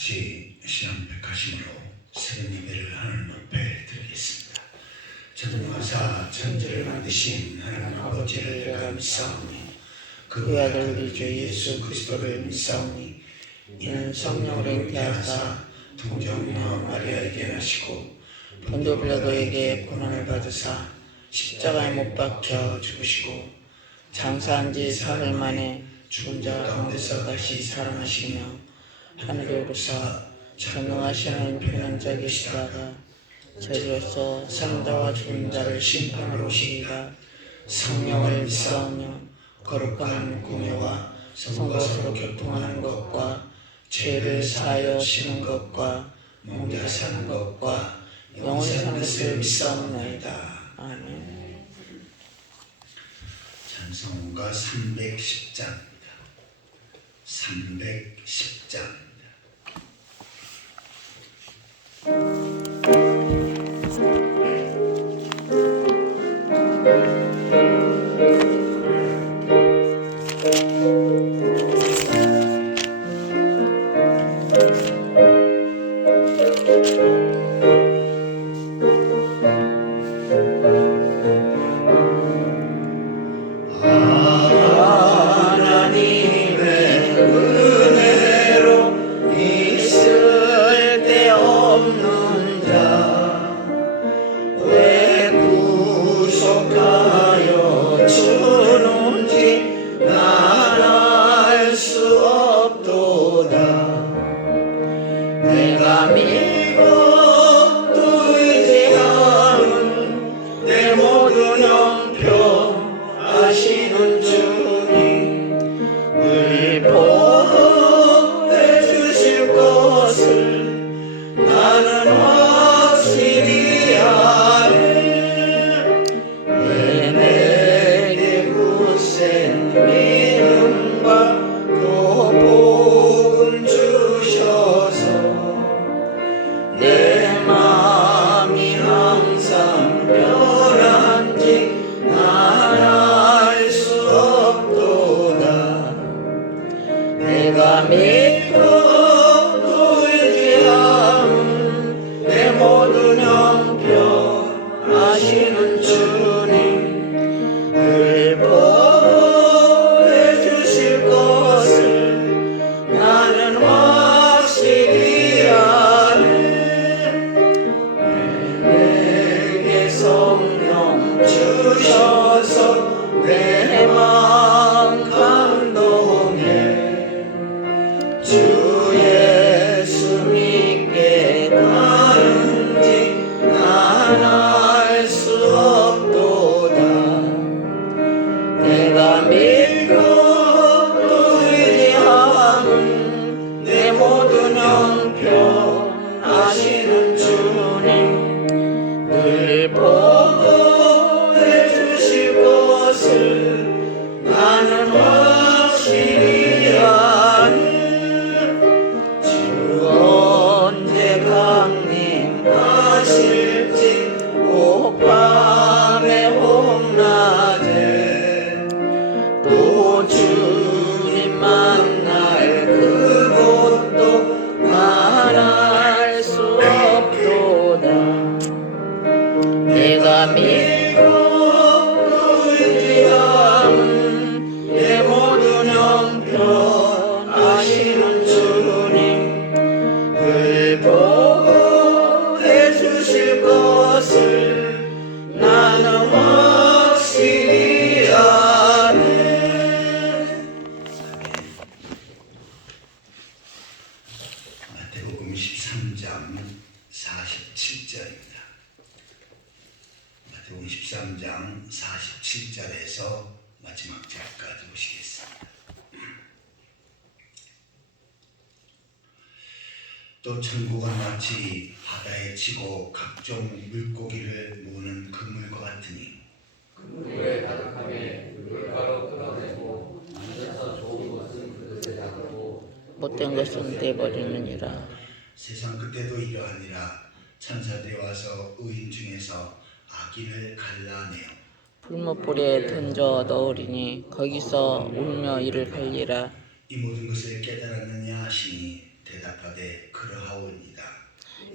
같이 신앙 백하심으로 새벽 예배를 하나님 앞에 드리겠습니다. 전능하사 천지를 만드신 하나님 아버지를 내가 믿사오니 그 아들 우리 주 예수 그리스도를 믿사오니 이는 성령으로 잉태하사 동정녀 마리아에게 나시고 본도 빌라도에게 고난을 받으사 십자가에 못 박혀 죽으시고 장사한 지 사흘 만에 죽은 자 가운데서 다시 살아나시며 하늘에 오르사 전능하신 하나님 편향자 계시다가 저리로서 산자와 죽은 자를 심판하러 오시리라. 성령을 믿사오며 거룩한 공예와 성도서로 교통하는 것과 죄를 사하여 지는 것과 몸에 사는 것과 영원히 사는 것을 믿사옵나이다. 아멘. 찬송가 310장입니다. 310장. 마태복음 13장 47절입니다. 마태복음 13장 47절에서 마지막 절까지 보시겠습니다. 또 천국은 마치 바다에 치고 각종 물고기를 모으는 그물과 같으니 물에 가득함에 물가로 끌어내고 앉아서 좋은 것은 그릇에 담고 못된 것은 떼버리느니라. 세상 끝에도 이러하니라. 천사들이 와서 의인 중에서 악인을 갈라내어 풀무불에 던져 넣으리니 거기서 울며 이를 갈리라. 이 모든 것을 깨달았느냐 하시니 대답하되 그러하오니이다.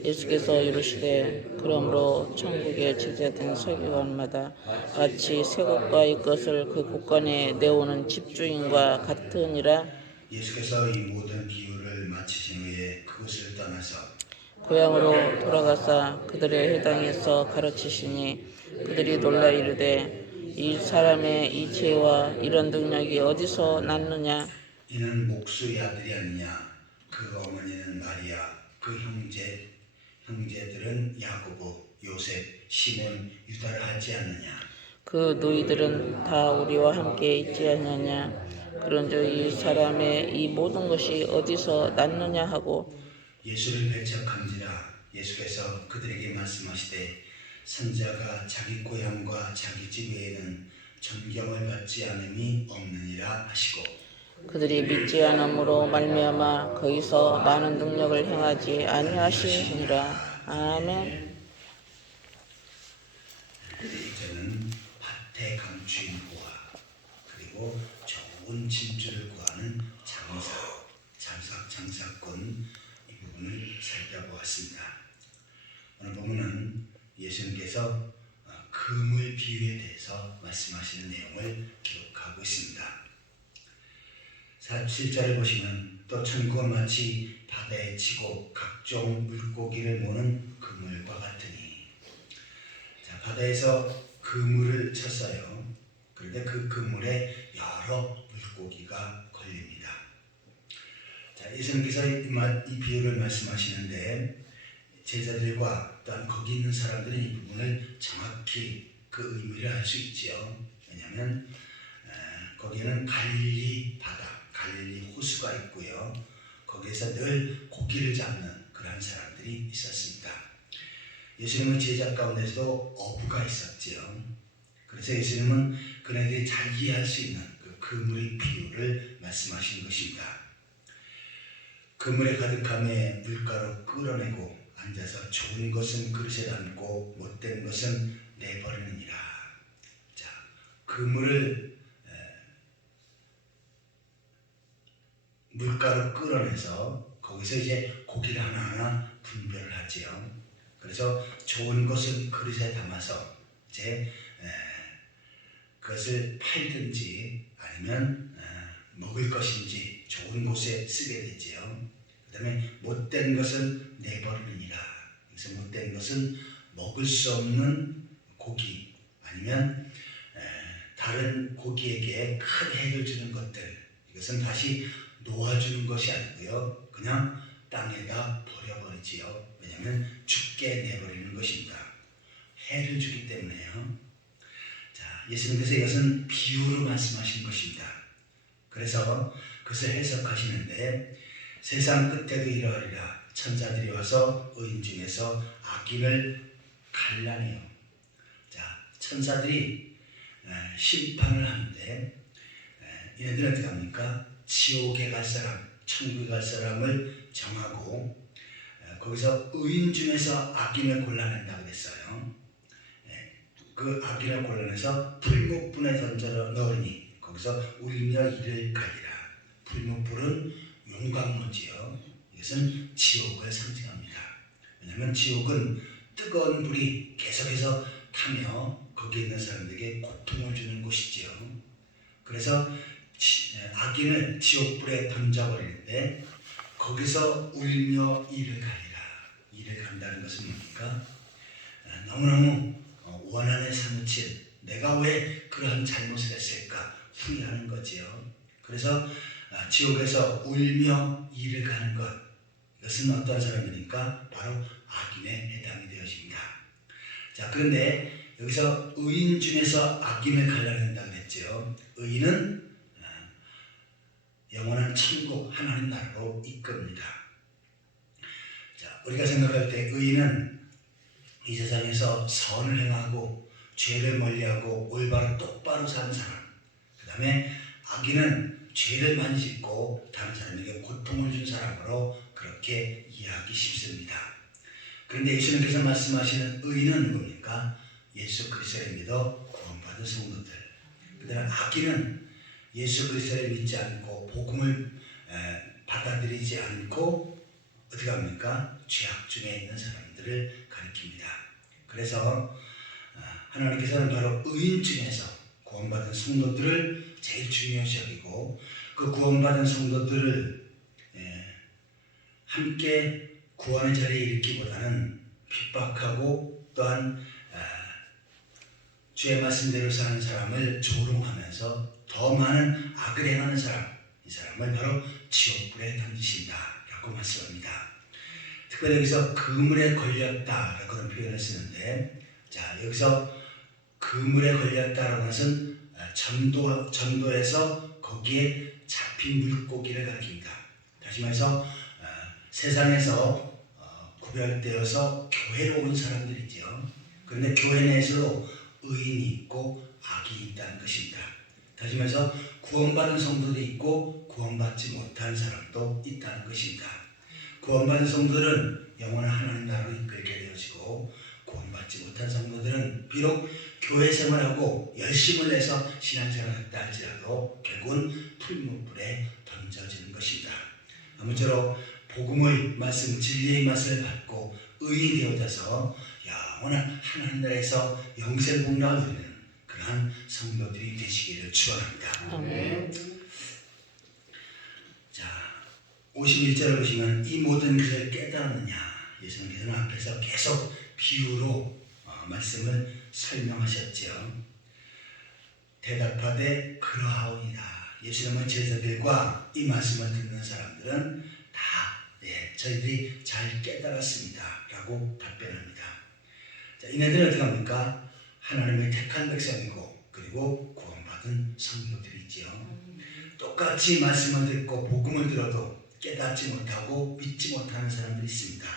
예수께서 이르시되 그러므로 천국에 제자된 서기관마다 마치 새 것과 이 것을 그 곳간에 내오는 집주인과 같으니라. 예수께서 이 모든 비유를 마치신 후에 그곳을 떠나서 고향으로 돌아가사 그들의 회당에서 가르치시니 그들이 놀라 이르되 이 사람의 이 지혜와 이런 능력이 어디서 났느냐. 이는 목수의 아들이 아니냐. 그 어머니는 마리아, 그 형제들은 야고보, 요셉, 시몬, 유다라 하지 않느냐. 그 너희들은 다 우리와 함께 있지 않느냐. 그런즉 이 사람의 이 모든 것이 어디서 났느냐 하고 예수를 배척한지라. 예수께서 그들에게 말씀하시되 선자가 자기 고향과 자기 집 외에는 존경을 받지 않음이 없느니라 하시고 그들이 믿지 않음으로 말미암아 거기서 많은 능력을 행하지 아니하시니라. 아멘. 저는 밭에 감추인 보화 그리고 좋은 진주를 구하는 장사꾼 이 부분을 살펴보았습니다. 오늘 본문은 예수님께서 그물 비유에 대해서 말씀하시는 내용을 기록하고 있습니다. 7절을 보시면 또 천국은 마치 바다에 치고 각종 물고기를 모는 그물과 같으니. 자, 바다에서 그물을 쳤어요. 그런데 그 그물에 여러 물고기가 걸립니다. 자, 예수님께서 이 비유를 말씀하시는데 제자들과 또한 거기 있는 사람들은 이 부분을 정확히 그 의미를 알 수 있지요. 왜냐하면 거기에는 갈릴리 바다, 갈릴리 호수가 있고요. 거기에서 늘 고기를 잡는 그런 사람들이 있었습니다. 예수님의 제자 가운데서도 어부가 있었지요. 그래서 예수님은 그네들이 잘 이해할 수 있는 그 그물의 비유를 말씀하신 것입니다. 그물에 가득함에 물가로 끌어내고 앉아서 좋은 것은 그릇에 담고 못된 것은 내버리느니라. 자, 그물을 물가로 끌어내서 거기서 이제 고기를 하나하나 분별을 하지요. 그래서 좋은 것은 그릇에 담아서 이제 그것을 팔든지 아니면 먹을 것인지 좋은 곳에 쓰게 되지요. 그 다음에 못된 것은 내버리느니라. 그래서 못된 것은 먹을 수 없는 고기 아니면 다른 고기에게 큰 해를 주는 것들, 이것은 다시 놓아주는 것이 아니고요. 그냥 땅에다 버려버리지요. 왜냐하면 죽게 내버리는 것입니다. 해를 주기 때문에요. 자, 예수님께서 이것은 비유로 말씀하신 것입니다. 그래서 그것을 해석하시는데 세상 끝에도 이러하리라. 천사들이 와서 의인 중에서 악인을 갈라내요. 자, 천사들이 심판을 하는데 얘네들은 어떻게 합니까? 지옥에 갈 사람, 천국에 갈 사람을 정하고 거기서 의인 중에서 악인을 골라낸다고 그랬어요. 그 악인을 골라내서 풀무불에 던져 넣으니 거기서 울며 이를 갈리라. 풀무불은 용광로지요. 이것은 지옥을 상징합니다. 왜냐하면 지옥은 뜨거운 불이 계속해서 타며 거기에 있는 사람들에게 고통을 주는 곳이지요. 그래서 악인을 지옥불에 던져버리는데 거기서 울며 이를 갈리라. 이를 간다는 것은 뭡니까? 너무너무 원한에 사무친 내가 왜 그러한 잘못을 했을까 후회하는 거지요. 그래서 지옥에서 울며 이를 가는 것, 이것은 어떤 사람입니까? 바로 악인에 해당이 되어집니다. 자, 그런데 여기서 의인 중에서 악인을 갈라낸다고 했죠. 의인은 영원한 천국 하나님 나라로 이끕니다. 자, 우리가 생각할 때 의인은 이 세상에서 선을 행하고 죄를 멀리하고 올바로 똑바로 사는 사람, 그 다음에 악인은 죄를 많이 짓고 다른 사람에게 고통을 준 사람으로 그렇게 이해하기 쉽습니다. 그런데 예수님께서 말씀하시는 의인은 누굽니까? 예수 그리스도를 믿어 구원받은 성도들. 그 다음에 악인은 예수 그리스도를 믿지 않고 복음을 받아들이지 않고 어떻게 합니까? 죄악 중에 있는 사람들을 가리킵니다. 그래서 하나님께서는 바로 의인 중에서 구원받은 성도들을 제일 중요시 여기고 그 구원받은 성도들을 함께 구원의 자리에 이르기보다는 핍박하고 또한 주의 말씀대로 사는 사람을 조롱하면서 더 많은 악을 행하는 사람, 이 사람을 바로 지옥불에 던지신다라고 말씀합니다. 특별히 여기서 그물에 걸렸다라고 표현을 쓰는데, 자 여기서 그물에 걸렸다라고 하는 것은 전도에서 거기에 잡힌 물고기를 가리킵니다. 다시 말해서 세상에서 구별되어서 교회로 온 사람들이죠. 그런데 교회 내에서도 의인이 있고 악이 있다는 것입니다. 다시 말해서 구원받은 성도도 있고 구원받지 못한 사람도 있다는 것입니다. 구원받은 성도들은 영원한 하나님 나라로 이끌게 되어지고 구원받지 못한 성도들은 비록 교회 생활하고 열심을 내서 신앙생활을 했다 할지라도 결국은 풀무불에 던져지는 것입니다. 아무쪼록 복음의 말씀, 진리의 말씀을 받고 의인이 되어져서 영원한 하나님 나라에서 영생복락을 누리는 그러한 성도들이 되시기를 축원합니다. 아멘. 자, 51절을 보시면 이 모든 것을 깨달았느냐, 예수님께서는 앞에서 계속 비유로 말씀을 설명하셨죠. 대답하되 그러하오니라. 예수님의 제자들과 이 말씀을 듣는 사람들은 다 저희들이 잘 깨달았습니다 라고 답변합니다. 자, 이네들은 어떻게 합니까? 하나님의 택한 백성이고 그리고 구원받은 성도들이지요. 똑같이 말씀을 듣고 복음을 들어도 깨닫지 못하고 믿지 못하는 사람들이 있습니다.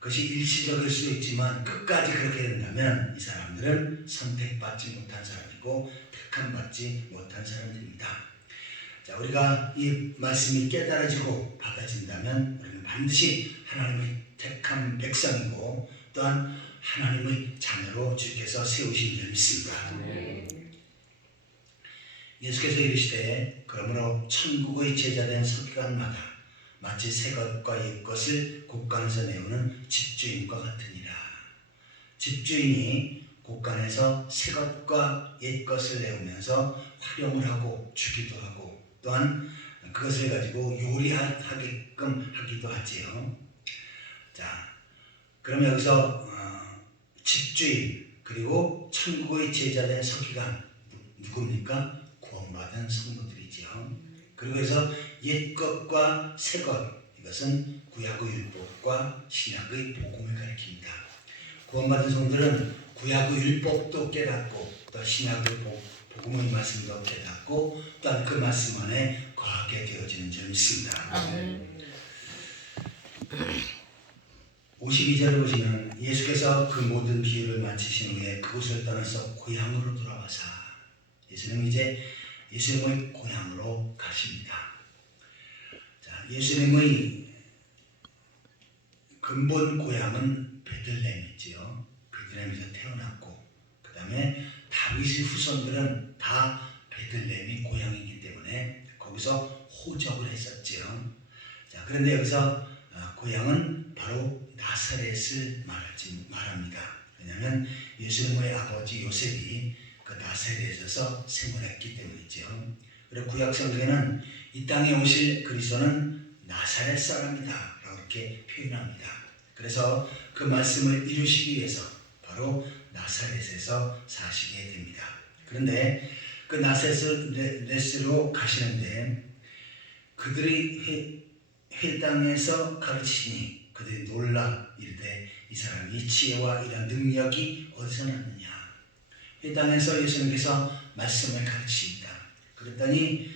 그것이 일시적일 수도 있지만 끝까지 그렇게 된다면 이 사람들은 선택받지 못한 사람이고 택함받지 못한 사람들입니다. 자, 우리가 이 말씀이 깨달아지고 받아진다면 우리는 반드시 하나님의 택한 백성이고 또한 하나님의 자녀로 주께서 세우신 줄 믿습니다. 예수께서 이르시되 그러므로 천국의 제자된 서기관마다 마치 새 것과 옛 것을 곳간에서 내오는 집주인과 같으니라. 집주인이 곳간에서 새 것과 옛 것을 내오면서 활용을 하고 주기도 하고 또한 그것을 가지고 요리하게끔 하기도 하지요. 자, 그러면 여기서 집주인 그리고 천국의 제자된 서기관 누굽니까? 구원받은 성도들이지요. 그리고 해서 옛것과 새것, 이것은 구약의 율법과 신약의 복음을 가리킵니다. 구원받은 성도들은 구약의 율법도 깨닫고 또 신약의 복음의 말씀도 깨닫고 또한 그 말씀 안에 거하게 되어지는 줄 믿습니다. 52절을 보시면 예수께서 그 모든 비유를 마치신 후에 그곳을 떠나서 고향으로 돌아와사 예수님은 이제 예수님의 고향으로 가십니다. 자, 예수님의 근본 고향은 베들레헴이지요. 베들레헴에서 태어났고 그 다음에 다윗의 후손들은 다 베들레헴이 고향이기 때문에 거기서 호적을 했었지요. 자, 그런데 여기서 고향은 바로 나사렛을 말합니다. 왜냐하면 예수님의 아버지 요셉이 그 나사렛에서 생활했기 때문이죠. 그리고 구약 성경에는 이 땅에 오실 그리스도는 나사렛 사람이다 라고 이렇게 표현합니다. 그래서 그 말씀을 이루시기 위해서 바로 나사렛에서 사시게 됩니다. 그런데 그 나사렛으로 가시는데 그들이 회 땅에서 가르치니 그들이 놀라 이르되 이 사람이 지혜와 이런 능력이 어디서 났느냐. 회 땅에서 예수님께서 말씀을 가르치십니다. 그랬더니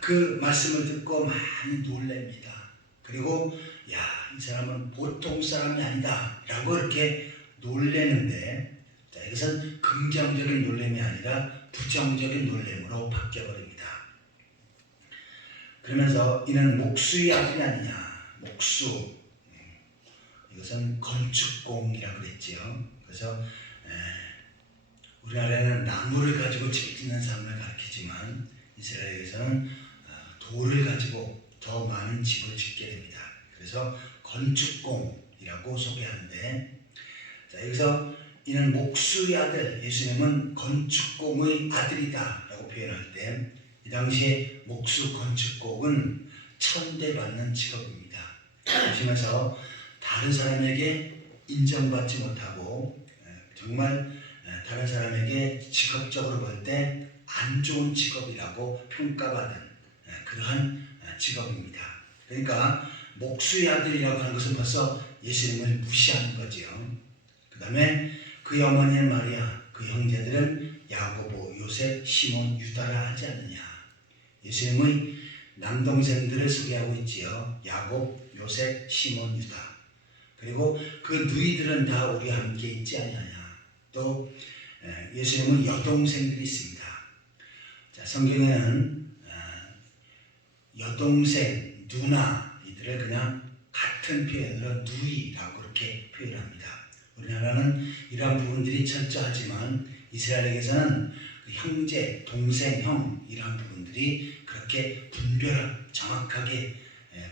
그 말씀을 듣고 많이 놀랍니다. 그리고 이 사람은 보통 사람이 아니다 라고 이렇게 놀래는데 자, 이것은 긍정적인 놀램이 아니라 부정적인 놀램으로 바뀌어버립니다. 그러면서 이는 목수의 아들이 아니냐. 목수, 이것은 건축공이라고 그랬지요. 그래서 우리나라에는 나무를 가지고 집 짓는 사람을 가르치지만 이스라엘에서는 돌을 가지고 더 많은 집을 짓게 됩니다. 그래서 건축공이라고 소개하는데, 자, 여기서 이는 목수의 아들, 예수님은 건축공의 아들이다 라고 표현할 때, 이 당시에 목수 건축공은 천대받는 직업입니다. 그러면서 다른 사람에게 인정받지 못하고 정말 다른 사람에게 직업적으로 볼 때 안 좋은 직업이라고 평가받은 그러한 직업입니다. 그러니까 목수의 아들이라고 하는 것은 벌써 예수님을 무시하는 거지요. 그 다음에 그의 어머니는 마리아, 그 형제들은 야고보, 요셉, 시몬, 유다라 하지 않느냐. 예수님의 남동생들을 소개하고 있지요. 야곱, 요셉, 시몬, 유다. 그리고 그 누이들은 다 우리와 함께 있지 않느냐. 또 예수님은 여동생들이 있습니다. 자, 성경에는 여동생, 누나 이들을 그냥 같은 표현으로 누이라고 그렇게 표현합니다. 우리나라는 이러한 부분들이 철저하지만 이스라엘에게서는 그 형제, 동생, 형 이러한 부분들이 그렇게 정확하게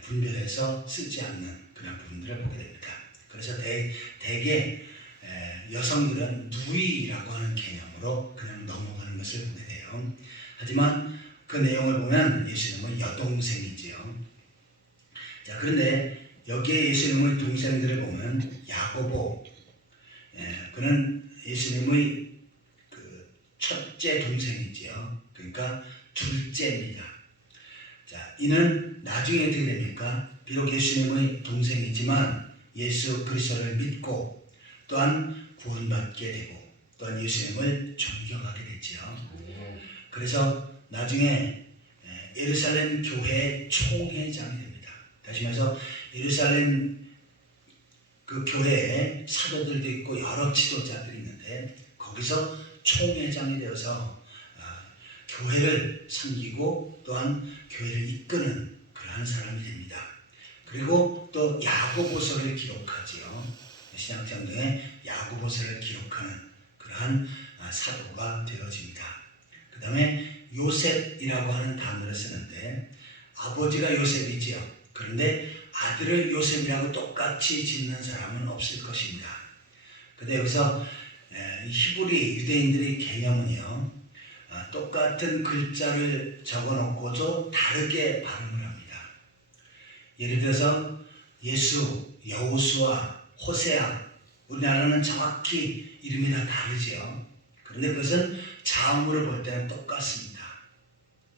분별해서 쓰지 않는 그런 부분들을 보게 됩니다. 그래서 대개 여성들은 누이라고 하는 개념으로 그냥 넘어가는 것을 보게 돼요. 하지만 그 내용을 보면 예수님은 여동생이지요. 자, 그런데 여기에 예수님의 동생들을 보면 야고보, 그는 예수님의 그 첫째 동생이지요. 그러니까 둘째입니다. 자, 이는 나중에 어떻게 됩니까? 비록 예수님의 동생이지만 예수 그리스도를 믿고 또한 구원받게 되고 또한 예수님을 존경하게 됐지요. 그래서 나중에 예루살렘 교회의 총회장이 됩니다. 다시 말해서 예루살렘 그 교회에 사도들도 있고 여러 지도자들이 있는데 거기서 총회장이 되어서 교회를 섬기고 또한 교회를 이끄는 그러한 사람이 됩니다. 그리고 또 야고보서를 기록하지요. 신약성경에 야고보서를 기록하는 그러한 사도가 되어집니다. 그 다음에 요셉이라고 하는 단어를 쓰는데 아버지가 요셉이지요. 그런데 아들을 요셉이라고 똑같이 짓는 사람은 없을 것입니다. 근데 여기서 히브리 유대인들의 개념은요, 똑같은 글자를 적어놓고도 다르게 발음을 합니다. 예를 들어서 예수, 여호수아, 호세아, 우리나라는 정확히 이름이 다 다르죠. 그런데 그것은 자음으로 볼 때는 똑같습니다.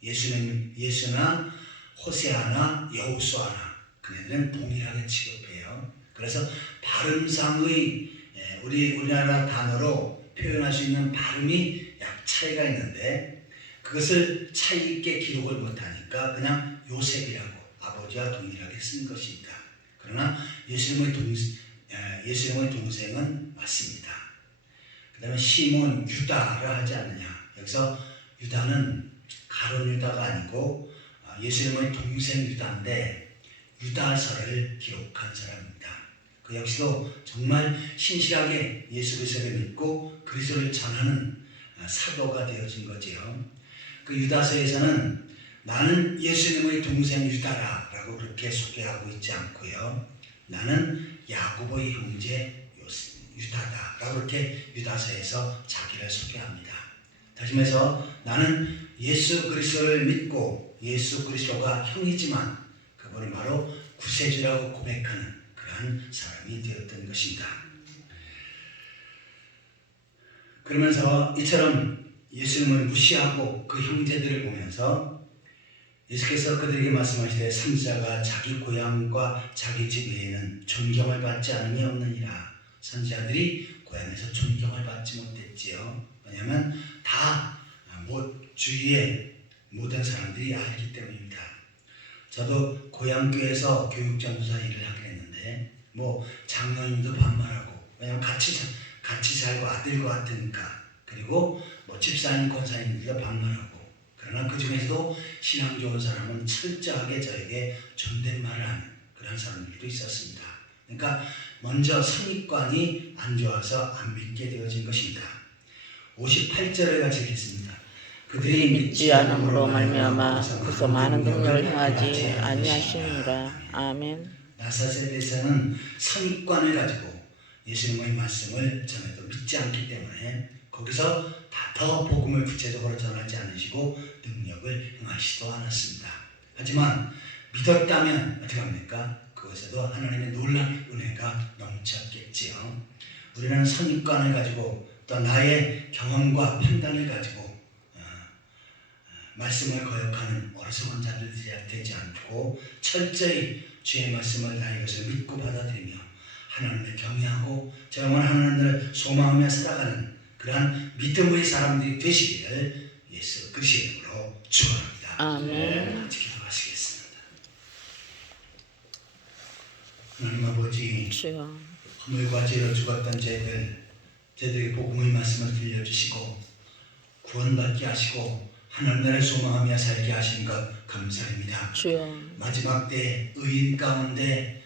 예수나 호세아나 여호수아나 그네들은 동일하게 취급해요. 그래서 발음상의 우리나라 단어로 표현할 수 있는 발음이 약 차이가 있는데 그것을 차이 있게 기록을 못하니까 그냥 요셉이라고 아버지와 동일하게 쓴 것입니다. 그러나 예수님의 동생은 맞습니다. 그 다음에 시몬, 유다라 하지 않느냐. 여기서 유다는 가룟 유다가 아니고 예수님의 동생 유다인데 유다서를 기록한 사람입니다. 그 역시도 정말 신실하게 예수 그리스도를 믿고 그리스도를 전하는 사도가 되어진 거지요. 그 유다서에서는 나는 예수님의 동생 유다라 라고 그렇게 소개하고 있지 않고요. 나는 야고보의 형제 유다다 라고 그렇게 유다서에서 자기를 소개합니다. 다시 말해서 나는 예수 그리스도를 믿고 예수 그리스도가 형이지만 그분은 바로 구세주라고 고백하는 그러한 사람이 되었던 것입니다. 그러면서 이처럼 예수님을 무시하고 그 형제들을 보면서 예수께서 그들에게 말씀하시되 선지자가 자기 고향과 자기 집 외에는 존경을 받지 않음이 없느니라. 선지자들이 고향에서 존경을 받지 못했지요. 왜냐하면 다 주위의 모든 사람들이 알기 때문입니다. 저도 고향교회에서 교육전도사 일을 하게 했는데 장로님도 반말하고 왜냐하면 같이 살고 아들과 같으니까 그리고 집사님 권사님들도 반말하고 그러나 그 중에서도 신앙 좋은 사람은 철저하게 저에게 존댓말을 하는 그런 사람들도 있었습니다. 그러니까 먼저 선입관이 안 좋아서 안 믿게 되어진 것입니다. 58절을 같이 읽겠습니다. 그들이 믿지 않음으로 말미암아 그서 많은 능력을 행하지 아니하시니라. 아멘. 나사렛에서는 선입관을 가지고 예수님의 말씀을 전해도 믿지 않기 때문에 거기서 더 복음을 구체적으로 전하지 않으시고 능력을 행하시지도 않았습니다. 하지만 믿었다면 어떻게 합니까? 그것에도 하나님의 놀라운 은혜가 넘쳤겠지요. 우리는 선입관을 가지고 또 나의 경험과 판단을 가지고 말씀을 거역하는 어리석은 자들이 되지 않고 철저히 주의 말씀을 나의 것을 믿고 받아들이며 하나님을 경외하고 정말 하나님을 소망하며 살아가는 그러한 믿음의 사람들이 되시기를 예수 그리스도의 이름으로 축원합니다. 아멘. 기도하시겠습니다. 하나님 아버지, 주여. 허물과 죄로 죽었던 저희들에게 복음의 말씀을 들려주시고 구원받게 하시고 하나님을 소망하며 살게 하신 것 감사합니다. 주여. 마지막 때 의인 가운데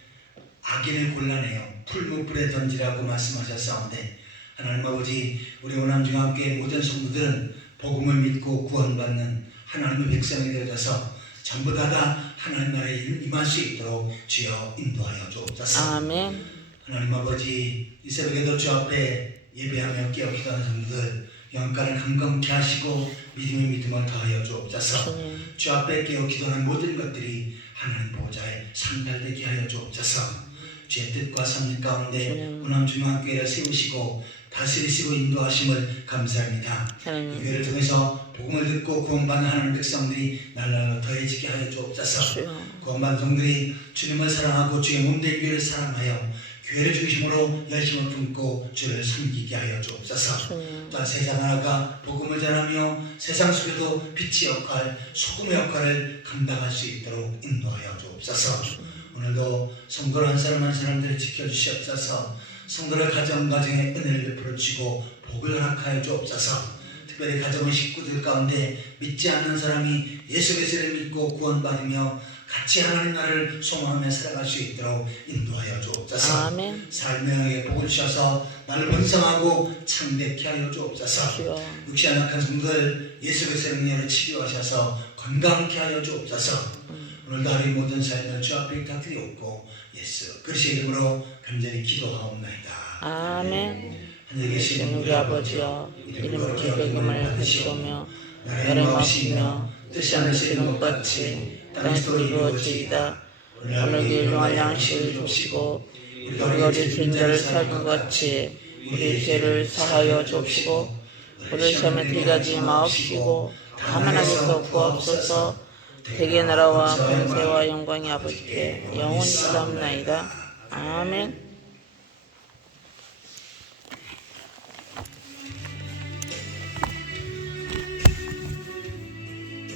악인을 골라내어 풀무불에 던지라고 말씀하셨사온데 하나님 아버지, 우리 오남중앙교회 모든 성도들은 복음을 믿고 구원받는 하나님의 백성이 되어져서 전부 다 하나님 나라에 임할 수 있도록 주여 인도하여 주옵소서. 아멘. 하나님 아버지, 이 새벽에도 주 앞에 예배하며 깨어 기도하는 성도들 영가를 강건케 하시고 믿음의 믿음을 더하여 주옵소서. 주 앞에 깨어 기도하는 모든 것들이 하나님 보호자에 상달되게 하여 주옵소서. 주의 뜻과 섭리 가운데 오남중앙교회를 세우시고 다스리시고 인도하심을 감사합니다. 이 교회를 통해서 복음을 듣고 구원받는 하나님 백성들이 날로 더해지게 하여 주옵소서. 구원받은 성들이 주님을 사랑하고 주의 몸된 교회를 사랑하여 교회를 중심으로 열심을 품고 주를 섬기게 하여 주옵소서. 또한 세상 나라가 복음을 전하며 세상 속에도 빛의 역할, 소금의 역할을 감당할 수 있도록 인도하여 주옵소서. 오늘도 성도를 한 사람 한 사람들을 지켜주시옵소서. 성도를 가정에 은혜를 베풀어 주시고 복을 허락하여 주옵소서. 특별히 가정의 식구들 가운데 믿지 않는 사람이 예수 그리스도를 믿고 구원받으며 같이 하나님 나라를 소망하며 살아갈 수 있도록 인도하여 주옵소서. 아멘. 삶의 복을 주셔서 나를 번성하고 창대케 하여 주옵소서. 육신 약한 성도들 예수 그리스도의 은혜로 치료하셔서 건강케 하여 주옵소서. 오늘도 하루의 모든 삶을 주 앞에 부탁드리옵고 예수 그리스도의 이름으로 간절히 기도하옵나이다. 아멘. 하늘에 계신 우리 아버지여, 이름을 기백임을 받으시오며 나라의 마시며 뜻이 하늘에서 이룬 것 같이 땅에서도 이루어지이다. 오늘 일용할 양식을 주시고 우리가 우리 죄인들을 사하는 것 같이 우리 죄를 사하여 주시고 우리를 시험에 들게 하지 마옵시고 다만 악에서 구하옵소서. 대개 나라와 권세와 영광이 아버지께 영원히 감사합나이다. 아멘.